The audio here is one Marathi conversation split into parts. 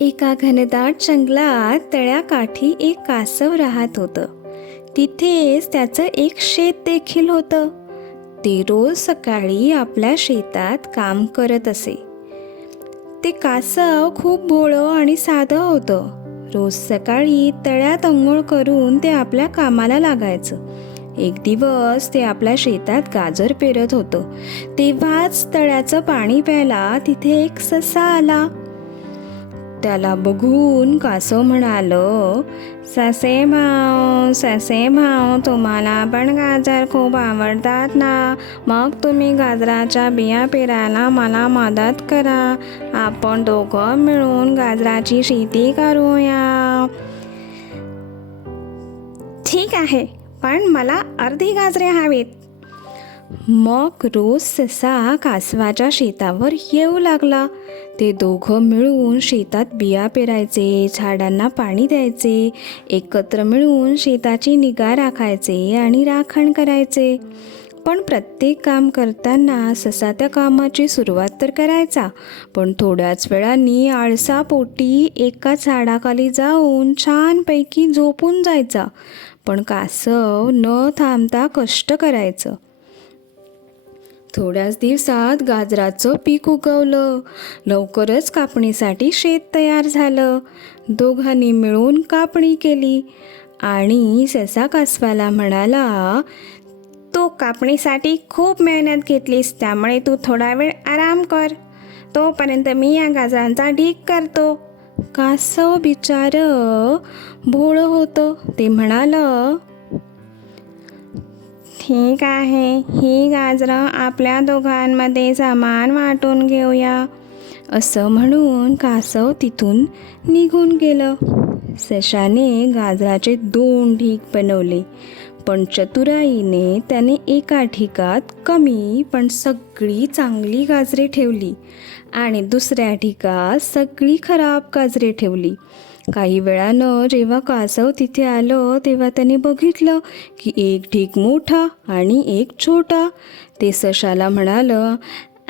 एका घनदाट जंगलात तळ्याकाठी एक कासव राहत होतं. तिथेच त्याचं एक शेत देखील होतं. ते रोज सकाळी आपल्या शेतात काम करत असे. ते कासव खूप भोळं आणि साधं होतं. रोज सकाळी तळ्यात अंघोळ करून ते आपल्या कामाला लागायचं. एक दिवस ते आपल्या शेतात गाजर पेरत होतं. तेव्हाच तळ्याचं पाणी प्यायला तिथे एक ससा आला. त्याला बघून कासव म्हणालं ससे भाव ससे भाव तुम्हाला पण गाजर खूप आवडतात ना. मग तुम्ही गाजराच्या बिया पेरायला मला मदत करा. आपण दोघं मिळून गाजराची शेती करूया. ठीक आहे पण मला अर्धी गाजरे हवीत. मग रोज ससा कासवाच्या शेतावर येऊ लागला. ते दोघं मिळून शेतात बिया पेरायचे झाडांना पाणी द्यायचे एकत्र मिळून शेताची निगा राखायचे आणि राखण करायचे. पण प्रत्येक काम करताना ससा त्या कामाची सुरुवात तर करायचा पण थोड्याच वेळाने आळसापोटी एका झाडाखाली जाऊन छानपैकी झोपून जायचा. पण कासव न थांबता कष्ट करायचं. थोड्याच दिवसात गाजराचं पीक उगवलं. लवकरच कापणीसाठी शेत तयार झालं. दोघांनी मिळून कापणी केली. आणि ससा कासवाला म्हणाला तू कापणीसाठी खूप मेहनत घेतलीस त्यामुळे तू थोडा वेळ आराम कर. तोपर्यंत मी या गाजरांचा ढीक करतो. कासव बिचार भोळं होतं. ते म्हणालं ठीक आहे. ही गाजरं आपल्या दोघांमध्ये समान वाटून घेऊया. असं म्हणून कासव तिथून निघून गेलं. सशाने गाजराचे दोन ढीक बनवले. पण चतुराईने त्याने एका ढिकात कमी पण सगळी चांगली गाजरे ठेवली आणि दुसऱ्या ढिकात सगळी खराब गाजरे ठेवली. काही वेळानं जेव्हा कासव तिथे आलं तेव्हा त्याने बघितलं की एक ढीक मोठा आणि एक छोटा. ते सशाला म्हणालं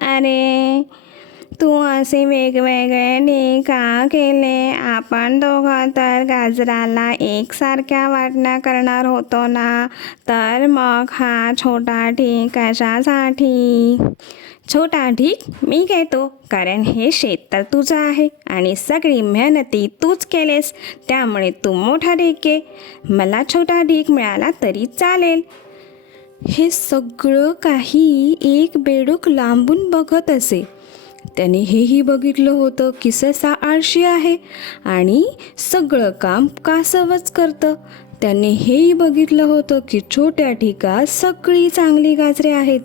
अरे तू असे वेगवेगळे ढीक का केले? आपण दोघं तर गाजराला एकसारख्या वाटण्या करणार होतो ना? तर मग हा छोटा ढीक कशासाठी? छोटा ढीक मी घेतो कारण हे शेत तर तुझं आहे आणि सगळी मेहनती तूच केलेस त्यामुळे तू मोठा ढीक घे मला छोटा ढीक मिळाला तरी चालेल. हे सगळं काही एक बेडूक लांबून बघत असे. त्याने हेही बघितलं होतं की ससा आळशी आहे आणि सगळं काम कासवच करतं. त्याने हेही बघितलं होतं की छोट्या ठिका सगळी चांगली गाजरे आहेत.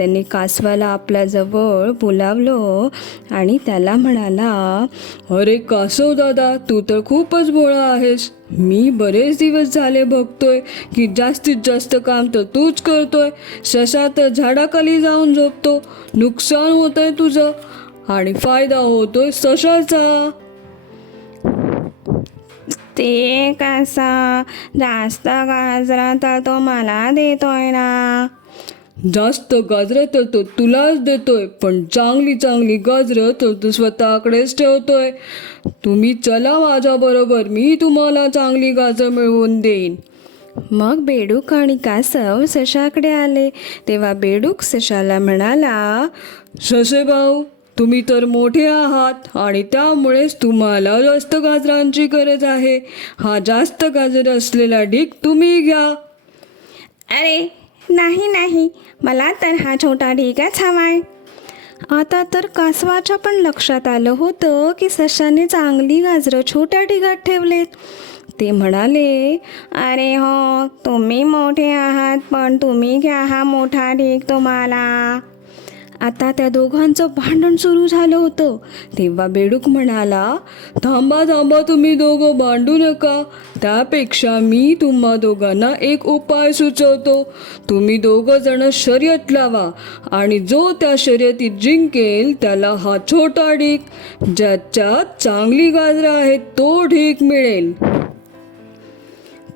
त्याने कासवाला आपल्याजवळ बोलावलं आणि त्याला म्हणाला अरे कासव दादा तू तर खूपच भोळा आहेस. मी बरेच दिवस झाले बघतोय की जास्तीत जास्त काम तर तूच करतोय. ससा तर झाडाखाली जाऊन झोपतो. नुकसान होतंय तुझं आणि फायदा होतोय सशाचा. ते कसा? जास्त गाजरा तर तो मला देतोय ना. जास्त गाजरं तर तो तुलाच देतोय पण चांगली चांगली गाजरं तर तू स्वतःकडेच ठेवतोय. तुम्ही चला माझ्याबरोबर मी तुम्हाला चांगली गाजर मिळवून देईन. मग बेडूक आणि कासव सशाकडे आले. तेव्हा बेडूक सशाला म्हणाला शसे भाऊ तुम्ही तर मोठे आहात आणि त्यामुळेच तुम्हाला जास्त गाजरांची गरज आहे. हा जास्त गाजर असलेला ढीक तुम्ही घ्या. अरे नाही नाही. मला तर हा छोटा ढिगाच हवाय. आता तर कासवाच्या पण लक्षात आलं होतं की सशाने चांगली गाजरं छोट्या ढिगात ठेवलेत. ते म्हणाले अरे हो तुम्ही मोठे आहात पण तुम्ही घ्या हा मोठा ढीग तुम्हाला. आता त्या दोघांचं भांडण सुरू झालं होतं. तेव्हा बेडूक म्हणाला थांबा थांबा तुम्ही दोघं भांडू नका. त्यापेक्षा मी तुम्हा दोघांना एक उपाय सुचवतो. तुम्ही दोघं जण शर्यत लावा आणि जो त्या शर्यतीत जिंकेल त्याला हा छोटा ढीक ज्याच्यात चांगली गाजरं आहेत तो ढीक मिळेल.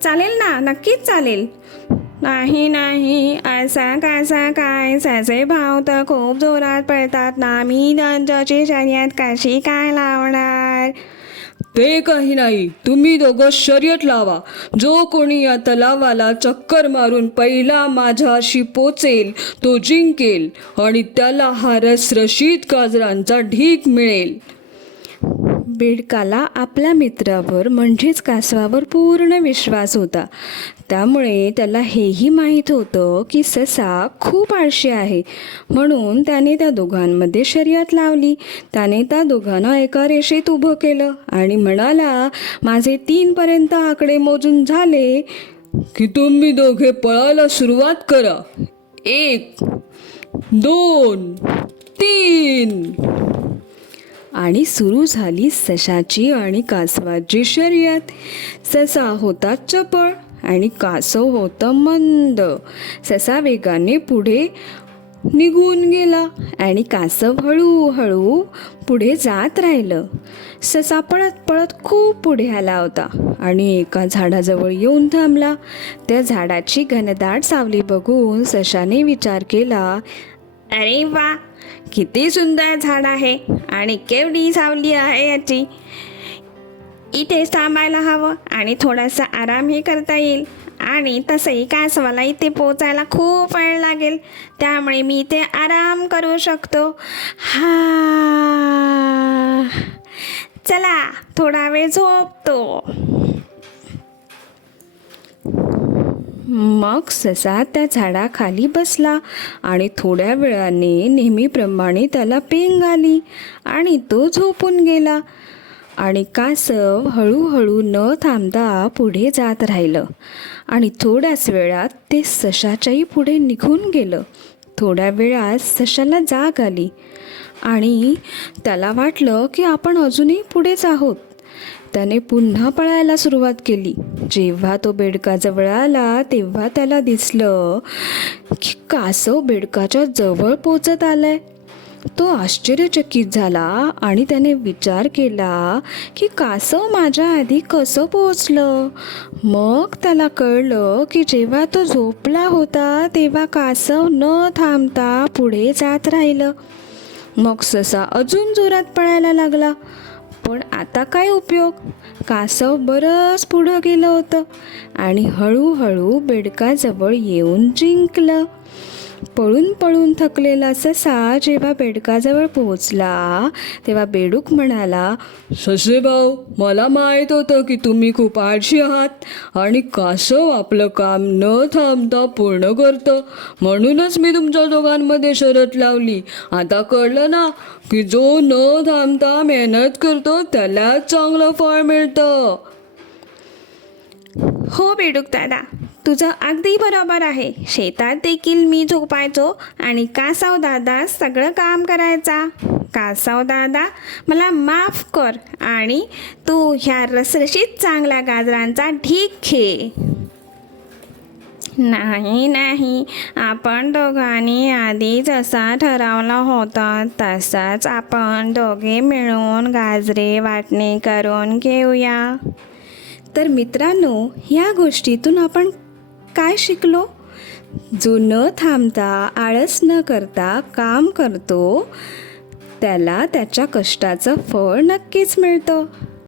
चालेल ना? नक्कीच चालेल. नाही नाही. असा कसा काय? साचे भाव तर खूप जोरात पळतात. ना मी त्यांच्याची शर्यत कशी काय लावणार? ते काही नाही. तुम्ही दोघं शर्यत लावा. जो कोणी या तलावाला चक्कर मारून पहिला माझ्याशी पोचेल तो जिंकेल आणि त्याला हा रसरशीत काजरांचा ढीक मिळेल. बेडकाला आपल्या मित्रावर म्हणजेच कासवावर पूर्ण विश्वास होता. त्यामुळे त्याला हेही माहीत होतं की ससा खूप आळशी आहे. म्हणून त्याने त्या दोघांमध्ये शर्यत लावली. त्याने त्या दोघांना एका रेषेत उभं केलं आणि म्हणाला माझे तीनपर्यंत आकडे मोजून झाले की तुम्ही दोघे पळायला सुरुवात करा. एक दोन तीन. आणि सुरू झाली सशाची आणि कासवाची शर्यत. ससा होता चपळ आणि कासव होतं मंद. ससा वेगाने पुढे निघून गेला आणि कासव हळूहळू पुढे जात राहिलं. ससा पळत पळत खूप पुढे आला होता आणि एका झाडाजवळ येऊन थांबला. त्या झाडाची घनदाट सावली बघून सशाने विचार केला अरे वा किती सुंदर झाड आहे आणि केवढी सावली आहे याची. इथेच थांबायला हवं आणि थोडासा आरामही करता येईल. आणि तसंही कासवाला इथे पोचायला खूप वेळ लागेल. त्यामुळे मी इथे आराम करू शकतो. हा. चला थोडा वेळ झोपतो. मग ससा त्या झाडाखाली बसला आणि थोड्या वेळाने नेहमीप्रमाणे त्याला पेंग आली आणि तो झोपून गेला. आणि कासव हळूहळू न थांबता पुढे जात राहिलं. आणि थोड्याच वेळात ते सशाच्याही पुढे निघून गेलं. थोड्या वेळात सशाला जाग आली. आणि त्याला वाटलं की आपण अजूनही पुढेच आहोत. त्याने पुन्हा पळायला सुरुवात केली. जेव्हा तो बेडकाजवळ आला तेव्हा त्याला दिसलं की कासव बेडकाच्या जवळ पोचत आलाय. तो आश्चर्यचकित झाला आणि त्याने विचार केला की कासव माझ्या आधी कसं पोचलं मग त्याला कळलं की जेव्हा तो झोपला होता तेव्हा कासव न थांबता पुढे जात राहिलं. मग ससा अजून जोरात पळायला लागला. पण आता काय उपयोग? कासव बरंच पुढं गेलं होतं आणि हळूहळू बेडकाजवळ येऊन जिंकलं. पळून पळून थकलेला ससा जेव्हा बेडकाजवळ पोहोचला तेव्हा बेडूक म्हणाला ससे भाऊ मला माहीत होतं की तुम्ही खूप आळशी आहात आणि कासव आपलं काम न थांबता पूर्ण करतं. म्हणूनच मी तुमच्या दोघांमध्ये शरत लावली. आता कळलं ना की जो न थांबता मेहनत करतो त्यालाच चांगलं फळ मिळतं. हो बेडूक दादा. तुझं अगदी बरोबर आहे. शेतात देखील मी झोपायचो आणि कासाव दादा सगळं काम करायचा. कासाव दादा मला माफ कर आणि तू ह्या रसरशीत चांगल्या गाजरांचा ढीक घे. नाही नाही. आपण दोघांनी आधी जसा ठरवला होता तसाच आपण दोघे मिळून गाजरे वाटणी करून घेऊया. तर मित्रांनो ह्या गोष्टीतून आपण काय शिकलो? जो न थांबता आळस न करता काम करतो त्याला त्याच्या कष्टाचं फळ नक्कीच मिळतं.